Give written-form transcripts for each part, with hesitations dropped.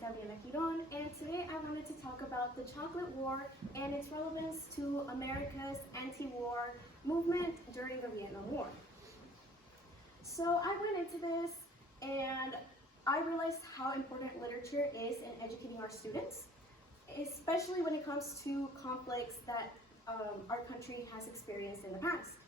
Gabriela Giron, and today I wanted to talk about the Chocolate War and its relevance to America's anti-war movement during the Vietnam War. So I went into this and I realized how important literature is in educating our students, especially when it comes to conflicts that our country has experienced in the past.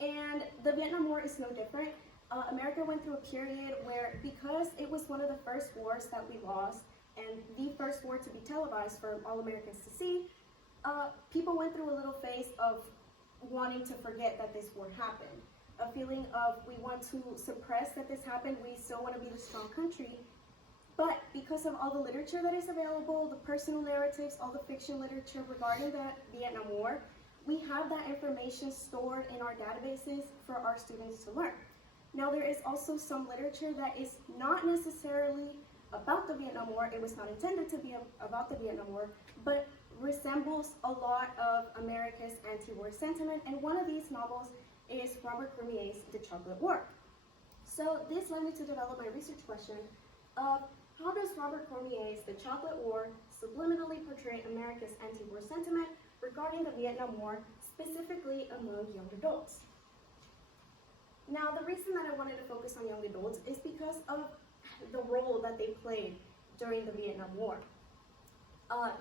And the Vietnam War is no different. America went through a period where, because it was one of the first wars that we lost and the first war to be televised for all Americans to see, people went through a little phase of wanting to forget that this war happened. A feeling of, we want to suppress that this happened, we still want to be the strong country. But because of all the literature that is available, the personal narratives, all the fiction literature regarding the Vietnam War, we have that information stored in our databases for our students to learn. Now, there is also some literature that is not necessarily about the Vietnam War. It was not intended to be about the Vietnam War, but resembles a lot of America's anti-war sentiment. And one of these novels is Robert Cormier's The Chocolate War. So this led me to develop my research question of, how does Robert Cormier's The Chocolate War subliminally portray America's anti-war sentiment regarding the Vietnam War, specifically among young adults? Now, the reason that I wanted to focus on young adults is because of the role that they played during the Vietnam War.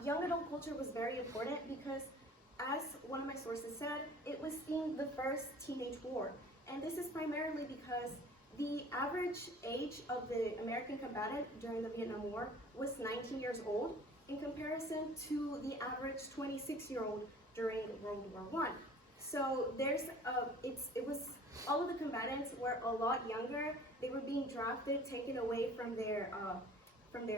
Young adult culture was very important because, as one of my sources said, it was seen the first teenage war. And this is primarily because the average age of the American combatant during the Vietnam War was 19 years old in comparison to the average 26-year-old during World War I. So it was all of the combatants were a lot younger. They were being drafted, taken away from their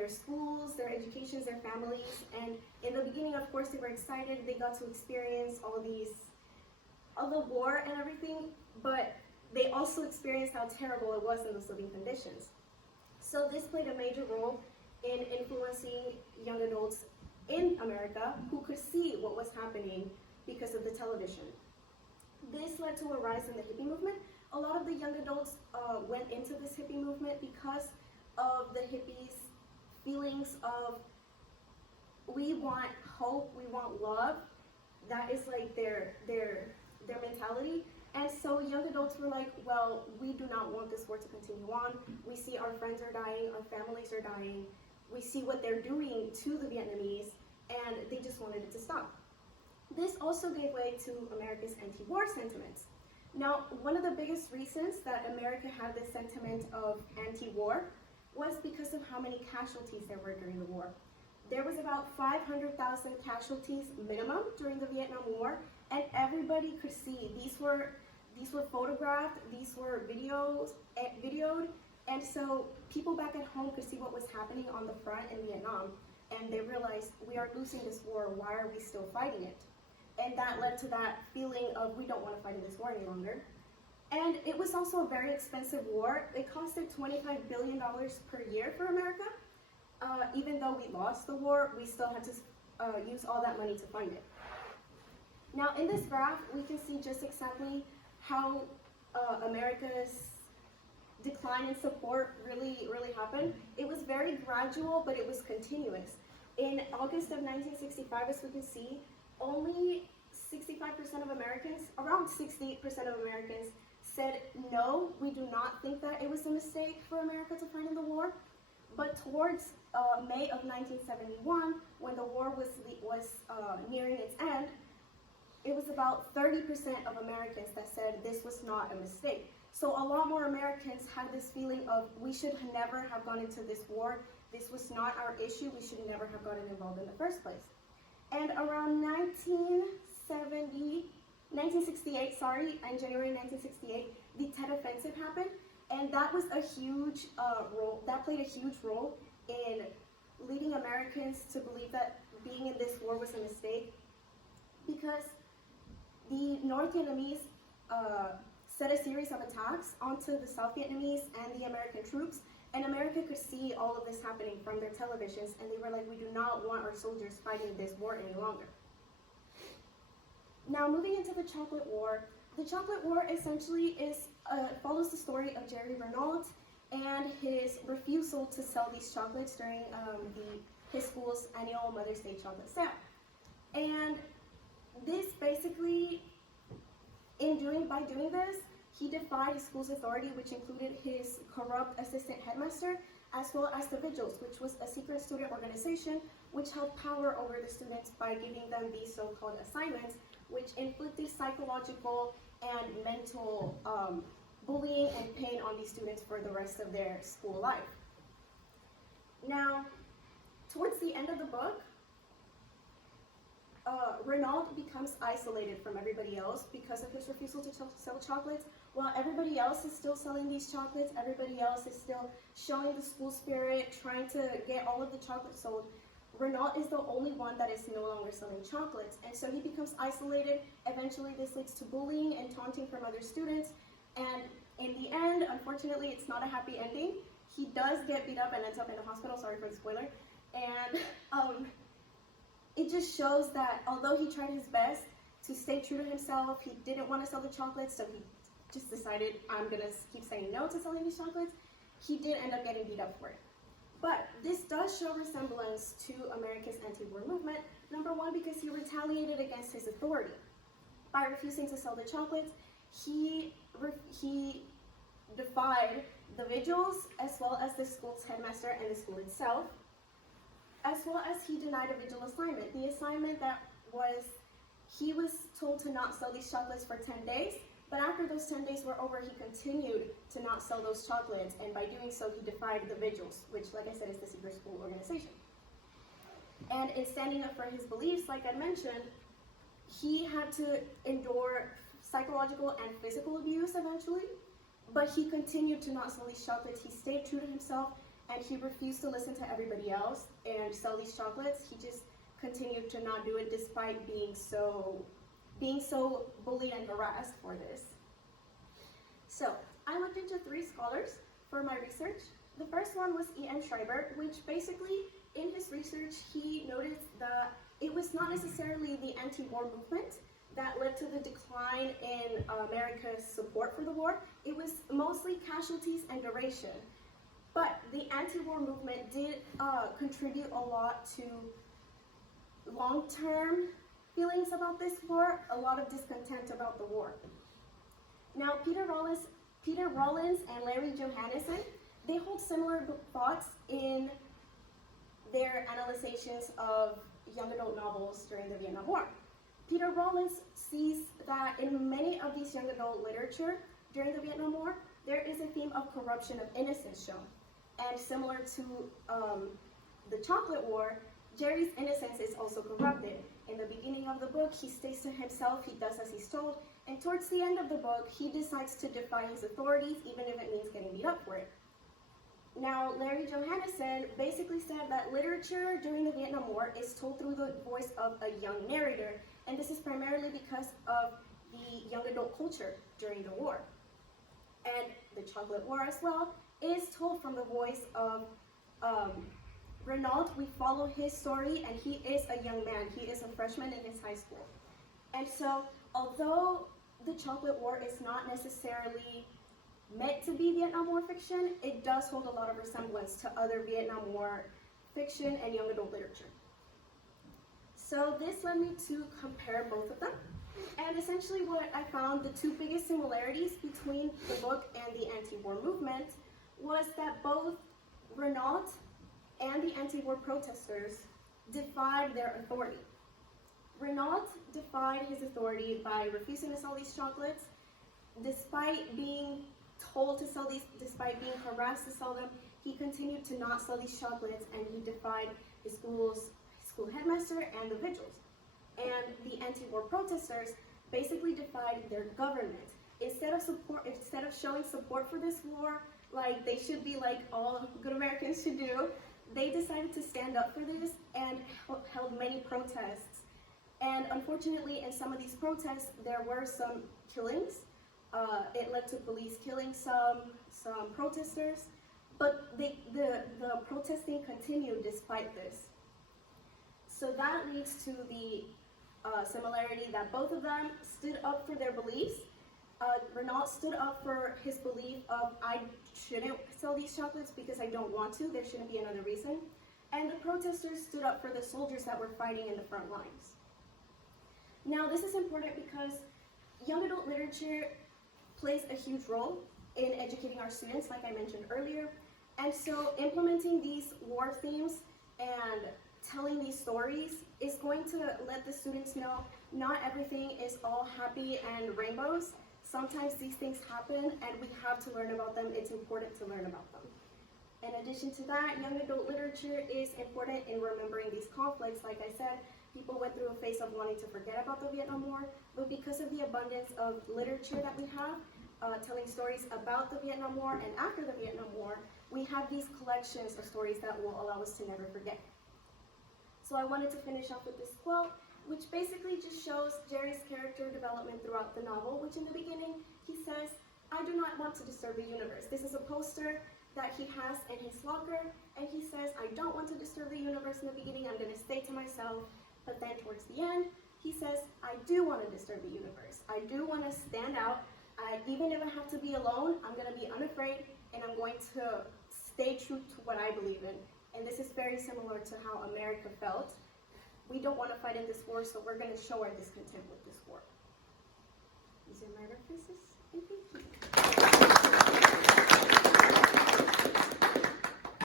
schools, their educations, their families. And in the beginning, of course, they were excited. They got to experience all the war and everything, but they also experienced how terrible it was in those living conditions. So this played a major role in influencing young adults in America who could see what was happening because of the television. This led to a rise in the hippie movement. A lot of the young adults went into this hippie movement because of the hippies' feelings of, we want hope, we want love. That is like their mentality. And so young adults were like, well, we do not want this war to continue on. We see our friends are dying, our families are dying. We see what they're doing to the Vietnamese, and they just wanted it to stop. This also gave way to America's anti-war sentiments. Now, one of the biggest reasons that America had this sentiment of anti-war was because of how many casualties there were during the war. There was about 500,000 casualties minimum during the Vietnam War, and everybody could see these were photographed, these were videoed, and so people back at home could see what was happening on the front in Vietnam, and they realized, we are losing this war, why are we still fighting it? And that led to that feeling of, we don't want to fight in this war any longer. And it was also a very expensive war. It costed $25 billion per year for America. Even though we lost the war, we still had to use all that money to fund it. Now, in this graph, we can see just exactly how America's decline in support really happened. It was very gradual, but it was continuous. In August of 1965, as we can see, only 65% of Americans, around 68% of Americans, said, no, we do not think that it was a mistake for America to fight in the war. But towards May of 1971, when the war was nearing its end, it was about 30% of Americans that said this was not a mistake. So a lot more Americans had this feeling of, we should never have gone into this war. This was not our issue. We should never have gotten involved in the first place. And around 1968, in January 1968, the Tet Offensive happened, and that was a huge role. That played a huge role in leading Americans to believe that being in this war was a mistake, because the North Vietnamese set a series of attacks onto the South Vietnamese and the American troops, and America could see all of this happening from their televisions, and they were like, we do not want our soldiers fighting this war any longer. Now, moving into the Chocolate War. The Chocolate War essentially follows the story of Jerry Renault and his refusal to sell these chocolates during his school's annual Mother's Day chocolate sale. And this basically, by doing this, he defied his school's authority, which included his corrupt assistant headmaster, as well as the Vigils, which was a secret student organization which held power over the students by giving them these so-called assignments, which inflicted psychological and mental bullying and pain on these students for the rest of their school life. Now, towards the end of the book, Renaud becomes isolated from everybody else because of his refusal to sell chocolates. While everybody else is still selling these chocolates, everybody else is still showing the school spirit, trying to get all of the chocolates sold, Renaud is the only one that is no longer selling chocolates. And so he becomes isolated. Eventually this leads to bullying and taunting from other students. And in the end, unfortunately, it's not a happy ending. He does get beat up and ends up in a hospital, sorry for the spoiler. And it just shows that although he tried his best to stay true to himself, he didn't want to sell the chocolates, so he just decided, I'm gonna keep saying no to selling these chocolates. He did end up getting beat up for it. But this does show resemblance to America's anti-war movement. Number one, because he retaliated against his authority. By refusing to sell the chocolates, he defied the Vigils, as well as the school's headmaster and the school itself, as well as he denied a Vigil assignment. The assignment that was, he was told to not sell these chocolates for 10 days, but after those 10 days were over, he continued to not sell those chocolates, and by doing so, he defied the Vigils, which, like I said, is the secret school organization. And in standing up for his beliefs, like I mentioned, he had to endure psychological and physical abuse eventually, but he continued to not sell these chocolates. He stayed true to himself, and he refused to listen to everybody else and sell these chocolates. He just continued to not do it despite being so bullied and harassed for this. So I looked into 3 scholars for my research. The first one was E.M. Schreiber, which basically in his research he noticed that it was not necessarily the anti-war movement that led to the decline in America's support for the war. It was mostly casualties and duration. But the anti-war movement did contribute a lot to long-term feelings about this war, a lot of discontent about the war. Now, Peter Rollins and Larry Johannesson, they hold similar thoughts in their analyzations of young adult novels during the Vietnam War. Peter Rollins sees that in many of these young adult literature during the Vietnam War, there is a theme of corruption of innocence shown. And similar to the Chocolate War, Jerry's innocence is also corrupted. In the beginning of the book, he stays to himself, he does as he's told, and towards the end of the book, he decides to defy his authorities, even if it means getting beat up for it. Now, Larry Johannesson basically said that literature during the Vietnam War is told through the voice of a young narrator, and this is primarily because of the young adult culture during the war. And the Chocolate War as well is told from the voice of Renaud. We follow his story, and he is a young man. He is a freshman in his high school. And so, although the Chocolate War is not necessarily meant to be Vietnam War fiction, it does hold a lot of resemblance to other Vietnam War fiction and young adult literature. So this led me to compare both of them. And essentially what I found, the 2 biggest similarities between the book and the anti-war movement was that both Renaud and the anti-war protesters defied their authority. Renaud defied his authority by refusing to sell these chocolates. Despite being told to sell these, despite being harassed to sell them, he continued to not sell these chocolates, and he defied his school headmaster and the Vigils. And the anti-war protesters basically defied their government. Instead of showing support for this war, like they should be, like all good Americans should do, they decided to stand up for this and held many protests. And unfortunately, in some of these protests, there were some killings. It led to police killing some protesters, but the protesting continued despite this. So that leads to the similarity that both of them stood up for their beliefs. Renaud stood up for his belief of, I shouldn't sell these chocolates because I don't want to. There shouldn't be another reason. And the protesters stood up for the soldiers that were fighting in the front lines. Now, this is important because young adult literature plays a huge role in educating our students, like I mentioned earlier. And so implementing these war themes and telling these stories is going to let the students know not everything is all happy and rainbows. Sometimes these things happen and we have to learn about them. It's important to learn about them. In addition to that, young adult literature is important in remembering these conflicts. Like I said, people went through a phase of wanting to forget about the Vietnam War, but because of the abundance of literature that we have, telling stories about the Vietnam War and after the Vietnam War, we have these collections of stories that will allow us to never forget. So I wanted to finish off with this quote, which basically just shows Jerry's character development throughout the novel, which in the beginning, he says, "I do not want to disturb the universe." This is a poster that he has in his locker, and he says, "I don't want to disturb the universe." In the beginning, I'm going to stay to myself, but then towards the end, he says, "I do want to disturb the universe. I do want to stand out. Even if I have to be alone, I'm going to be unafraid, and I'm going to stay true to what I believe in." And this is very similar to how America felt. We don't want to fight in this war, so we're going to show our discontent with this war. These are my references, and thank you.